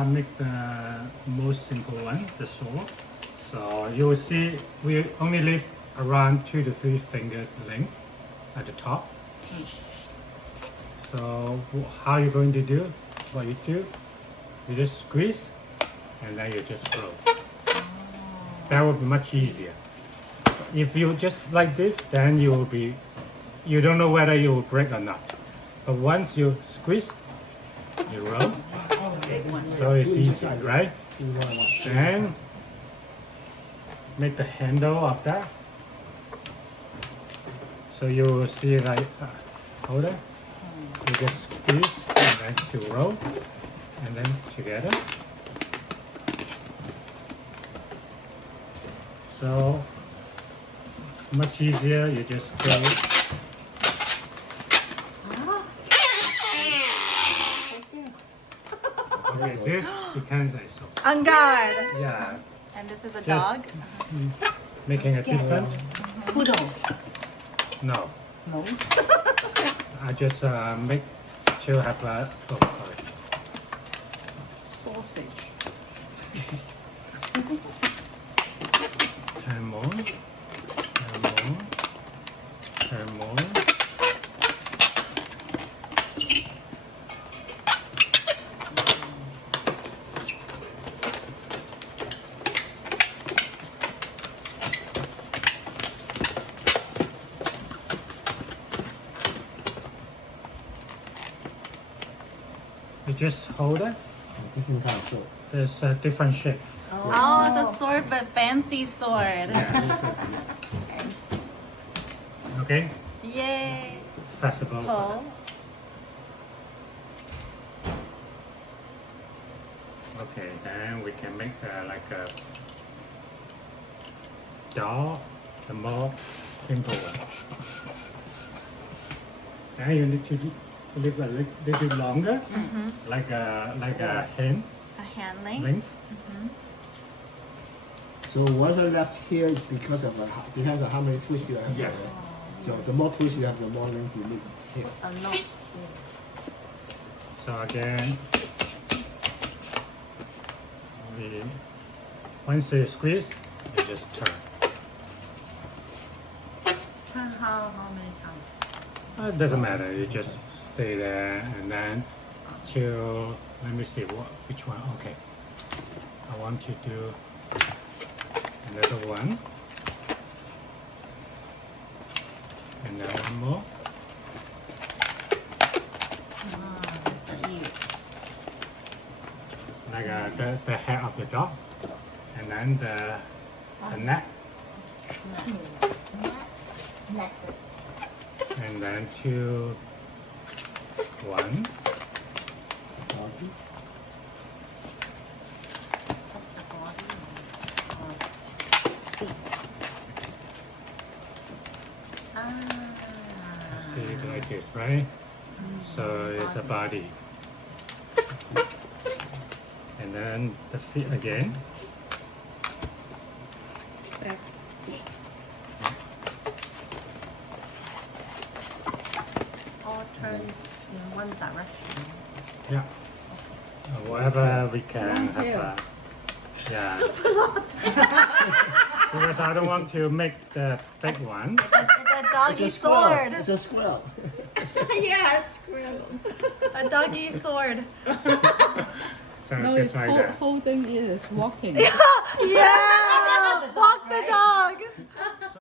I make the most simple one, the sword. So you will see we only leave around 2 to 3 fingers length at the top. So how you're going to do? What you do? You just squeeze, and then you just throw. That will be much easier. If you just like this, then you don't know whether you will break or not. But once you squeeze, you roll. So it's easy, right? Then make the handle of that. So you will see like holder. You just squeeze and then to roll, and then together. So it's much easier. You just go. Okay, this becomes a soap. On guard. Yeah, And this is a Just- dog. making a difference. Poodle. No, No. I just make to have a. Oh, sorry. Sausage. Turn more. Turn more. Turn more. You just hold it. Different kind of sword. There's a different shape. Oh, it's a sword, but fancy sword. Okay? Yay. Flexible. Pull. Okay, then we can make like a doll, the more simple one. Now you need to leave a little longer, like a hand A hand length. length. So whatever left here is because of depends on how many twists you have. Yes. So the more twists you have, the more length you need here. No. So again, once you squeeze, you just turn. Turn how many times? It doesn't matter. You just stay there and then till let me see which one. Okay, I want to do another one and then one more. So you. Like the head of the dog, and then the neck, Neck first. and then two, one, Doggy. That's the body. see it like this, right? So it's a body, and then the feet again. All turn in one direction. Yeah. Whatever we can have. Yeah. Because I don't want to make the big one. It's a doggy It's a squirrel. sword. It's a squirrel. Yeah, squirrel. A doggy sword. So No, just it's like that. holding is walking. Yeah.